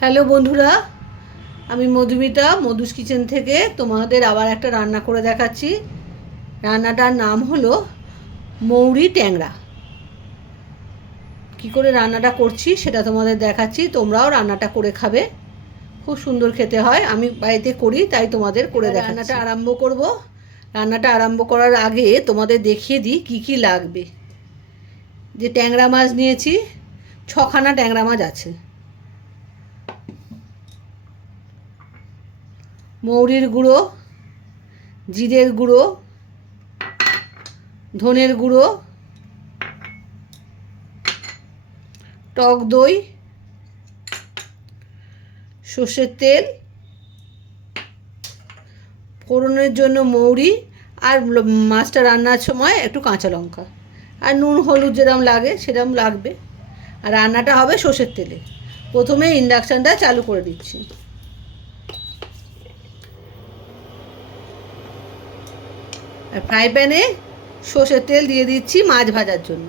Hello বন্ধুরা, আমি Madhumita Madhu's kitchen থেকে তোমাদের আবার একটা রান্না করে দেখাচ্ছি। রান্নাটার নাম হলো মৌরি ট্যাংরা। কী করে রান্নাটা করছি সেটা তোমাদের দেখাচ্ছি, তোমরাও রান্নাটা করে খাবে, খুব সুন্দর খেতে হয়। আমি বাড়িতে করি তাই তোমাদের করে দেখাচ্ছি। রান্নাটা আরম্ভ করব। রান্নাটা আরম্ভ করার আগে তোমাদের দেখিয়ে দিই কী কী লাগবে। যে ট্যাংরা মাছ নিয়েছি, 6খানা ট্যাংরা মাছ আছে। মৌরির গুঁড়ো, জিরের গুঁড়ো, ধনের গুঁড়ো, টক দই, সর্ষের তেল, ফোড়নের জন্য মৌরি, আর মাছটা রান্নার সময় একটু কাঁচা লঙ্কা, আর নুন হলুদ যেরকম লাগে সেরকম লাগবে। আর রান্নাটা হবে সর্ষের তেলে। প্রথমে ইন্ডাকশানটা চালু করে দিচ্ছি। আর ফ্রাই প্যানে সর্ষের তেল দিয়ে দিচ্ছি মাছ ভাজার জন্য।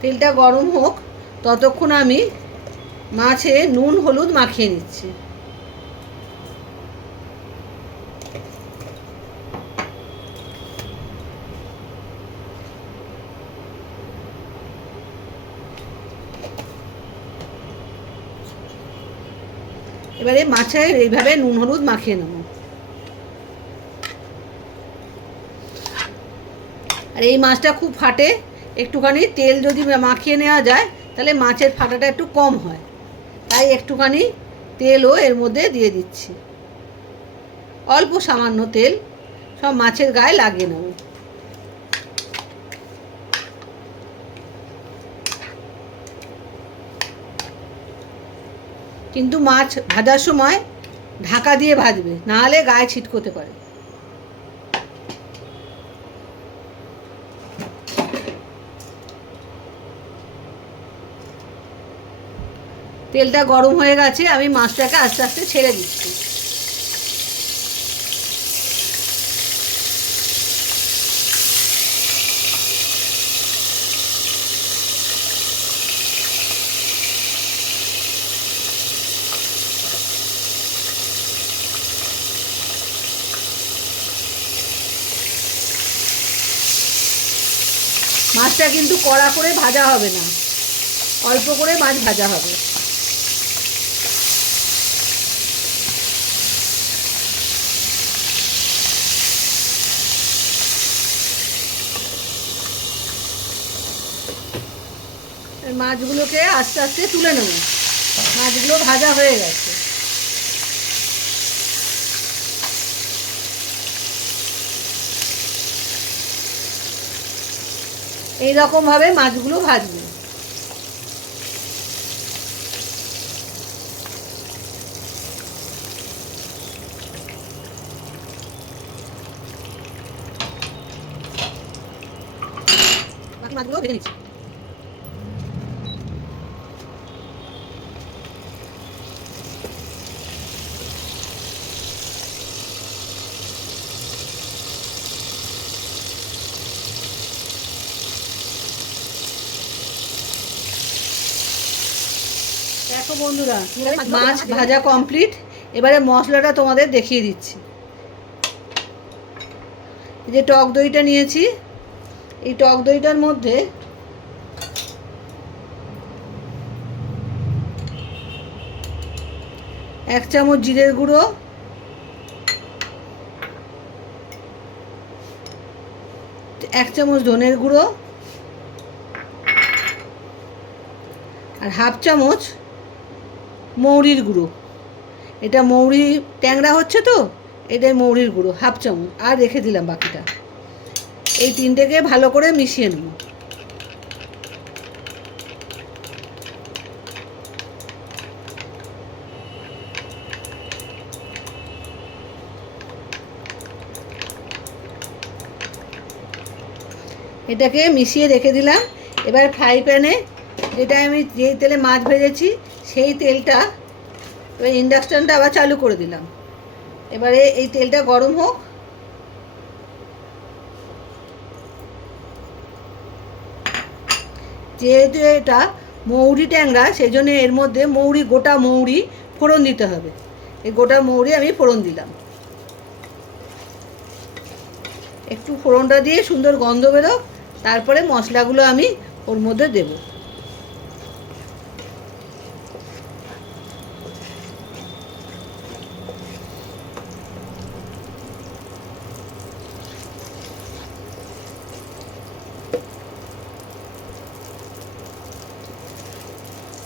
তেলটা গরম হোক, ততক্ষণ আমি মাছে নুন হলুদ মাখিয়ে নিচ্ছি। এবারে মাছে এইভাবে নুন হলুদ মাখিয়ে নেব। আর এই মাছটা খুব ফাটে, একটুখানি তেল যদি মাখিয়ে নেওয়া যায় তাহলে মাছের ফাটাটা একটু কম হয়, তাই একটুখানি তেলও এর মধ্যে দিয়ে দিচ্ছি। অল্প সামান্য তেল সব মাছের গায়ে লাগিয়ে নেব। কিন্তু মাছ ভাজার সময় ঢাকা দিয়ে ভাজবে, নাহলে গায়ে ছিটকোতে পারে। তেলটা গরম হয়ে গেছে, আমি মাছটাকে আস্তে আস্তে ছেড়ে দিচ্ছি। মাছটা কিন্তু কড়া করে ভাজা হবে না, অল্প করে মাছ ভাজা হবে। মাছগুলোকে আস্তে আস্তে তুলে নেব। মাছগুলো ভাজা হয়ে গেছে। এইরকমভাবে মাছগুলো ভাজবে। বাকি মাছগুলো ভেজে নিচ্ছি। দেখো বন্ধুরা, মাছ ভাজা কমপ্লিট। এবারে মশলাটা তোমাদের দেখিয়ে দিচ্ছি। যে টক দইটা নিয়েছি, এই টক দইটার মধ্যে এক চামচ জিরের গুঁড়ো, এক চামচ ধনের গুঁড়ো, আর হাফ চামচ মৌরির গুঁড়ো। এটা মৌরি ট্যাংরা হচ্ছে তো, এটাই মৌরির গুঁড়ো হাফ চামচ, আর রেখে দিলাম বাকিটা। এই তিনটেকে ভালো করে মিশিয়ে নেব। এটাকে মিশিয়ে রেখে দিলাম। এবার ফ্রাই প্যানে যেটা আমি যেই তেলে মাছ ভেজেছি সেই তেলটা, এবার ইন্ডাকশানটা আবার চালু করে দিলাম। এবারে এই তেলটা গরম হোক। যেহেতু এটা মৌরি ট্যাংরা, সেই জন্য এর মধ্যে গোটা মৌরি ফোড়ন দিতে হবে। এই গোটা মৌরি আমি ফোড়ন দিলাম। একটু ফোড়নটা দিয়ে সুন্দর গন্ধ বেরোক, তারপরে মশলাগুলো আমি ওর মধ্যে দেব।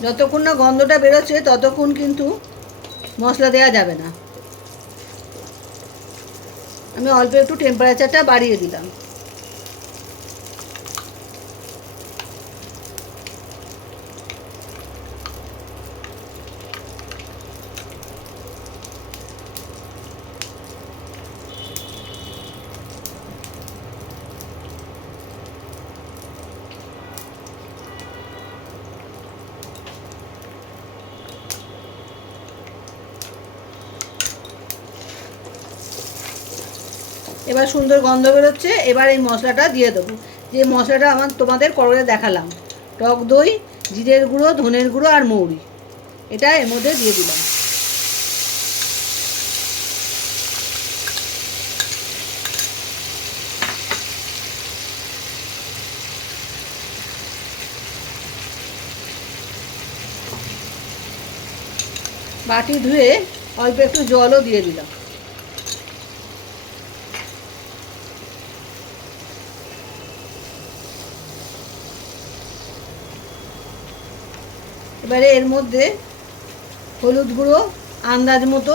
যতক্ষণ না গন্ধটা বেরোচ্ছে ততক্ষণ কিন্তু মশলা দেওয়া যাবে না। আমি অল্প একটু টেম্পারেচারটা বাড়িয়ে দিলাম। এবার সুন্দর গন্ধ বেরোচ্ছে। এবার এই মশলাটা দিয়ে দেবো, যে মশলাটা তোমাদের করে দেখালাম। টক দই, জিরের গুঁড়ো, ধনের গুঁড়ো আর মৌরি, এটা এর মধ্যে দিয়ে দিলাম। বাটি ধুয়ে অল্প একটু জলও দিয়ে দিলাম। এবারে এর মধ্যে হলুদ গুঁড়ো আন্দাজ মতো,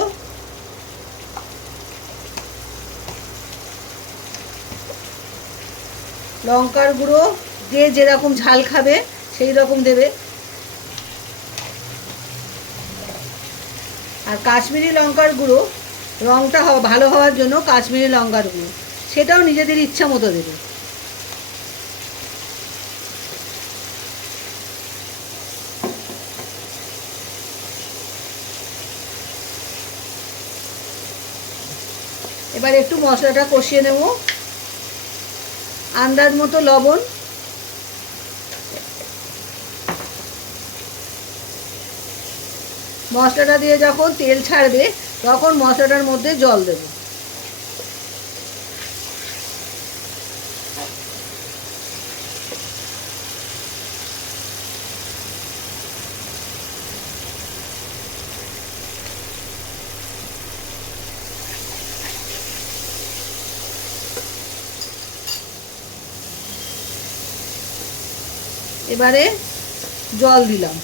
লঙ্কার গুঁড়ো যে যেরকম ঝাল খাবে সেই রকম দেবে, আর কাশ্মীরি লঙ্কার গুঁড়ো, রঙটা ভালো হওয়ার জন্য কাশ্মীরি লঙ্কার গুঁড়ো, সেটাও নিজেদের ইচ্ছা মতো দেবে। এবার একটু মশলাটা কষিয়ে নেব। আন্দাজ মতো লবণ, মশলাটা দিয়ে যখন তেল ছাড়বে তখন মশলাটার মধ্যে জল দেব। এবারে জল দিলাম।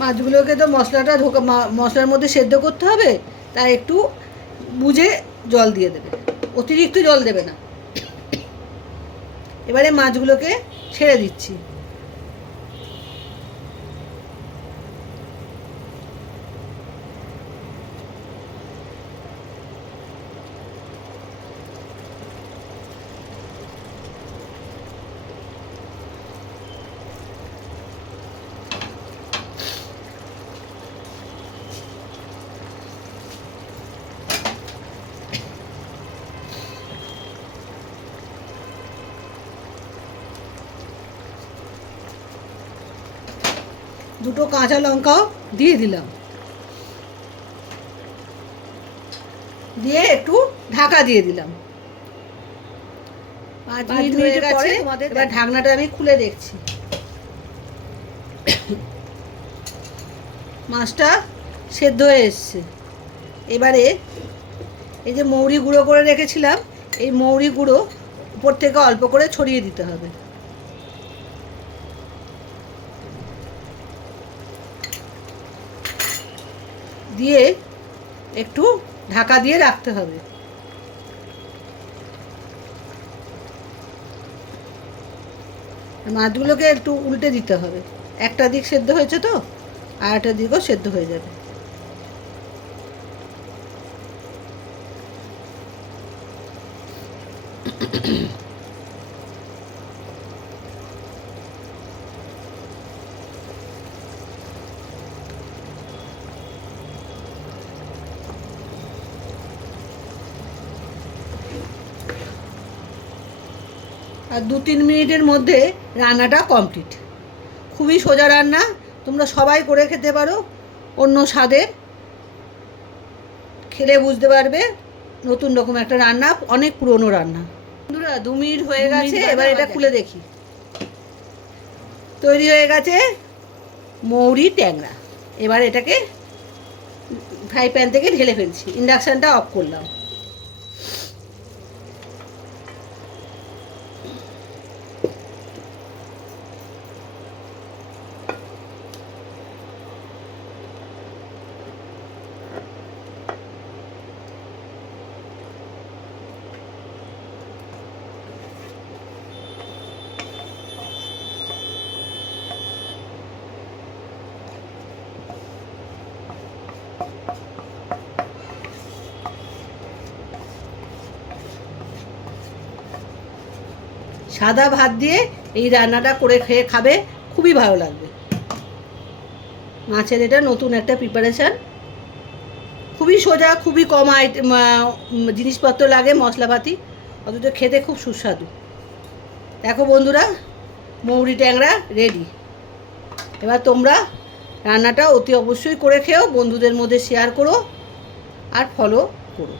মাছগুলোকে তো মশলার মধ্যে সেদ্ধ করতে হবে, তাই একটু বুঝে জল দিয়ে দেবে, অতিরিক্ত জল দেবে না। এবারে মাছগুলোকে ছেড়ে দিচ্ছি। দুটো কাঁচা লঙ্কাও দিয়ে দিলাম, দিয়ে একটু ঢাকা দিয়ে দিলাম। 5 মিনিট হয়ে গেছে। এবার ঢাকনাটা আমি খুলে দেখছি। মাছটা সেদ্ধ হয়ে এসছে। এবারে এই যে মৌরি গুঁড়ো করে রেখেছিলাম, এই মৌরি গুঁড়ো উপর থেকে অল্প করে ছড়িয়ে দিতে হবে। দিয়ে একটু ঢাকা দিয়ে রাখতে হবে। মাছগুলোকে একটু উল্টে দিতে হবে, একটা দিক সেদ্ধ হয়েছে তো আর একটা দিকও সেদ্ধ হয়ে যাবে। আর 2-3 মিনিটের মধ্যে রান্নাটা কমপ্লিট। খুবই সোজা রান্না, তোমরা সবাই করে খেতে পারো, অন্য স্বাদের, খেলে বুঝতে পারবে নতুন রকম একটা রান্না, অনেক পুরনো রান্না। বন্ধুরা 2 মিনিট হয়ে গেছে, এবার এটা খুলে দেখি। তৈরি হয়ে গেছে মৌরি ট্যাংরা। এবার এটাকে ফ্রাই প্যান থেকে ঢেলে ফেলছি, ইন্ডাকশানটা অফ করলাম। সাদা ভাত দিয়ে এই রান্নাটা করে খেয়ে খাবে, খুবই ভালো লাগবে। মাছের এটা নতুন একটা প্রিপারেশান, খুবই সোজা, খুবই কম জিনিসপত্র লাগে, মশলাপাতি, অথচ খেতে খুব সুস্বাদু। দেখো বন্ধুরা, মৌরি ট্যাংরা রেডি। এবার তোমরা রান্নাটা অতি অবশ্যই করে খেও, বন্ধুদের মধ্যে শেয়ার করো আর ফলো করো।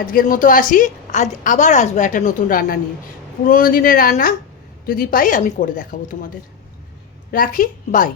আজকের মতো আসি, আজ আবার আসবো একটা নতুন রান্না নিয়ে। পুরোনো দিনের রান্না যদি পাই আমি করে দেখাবো তোমাদের। রাখি, বাই।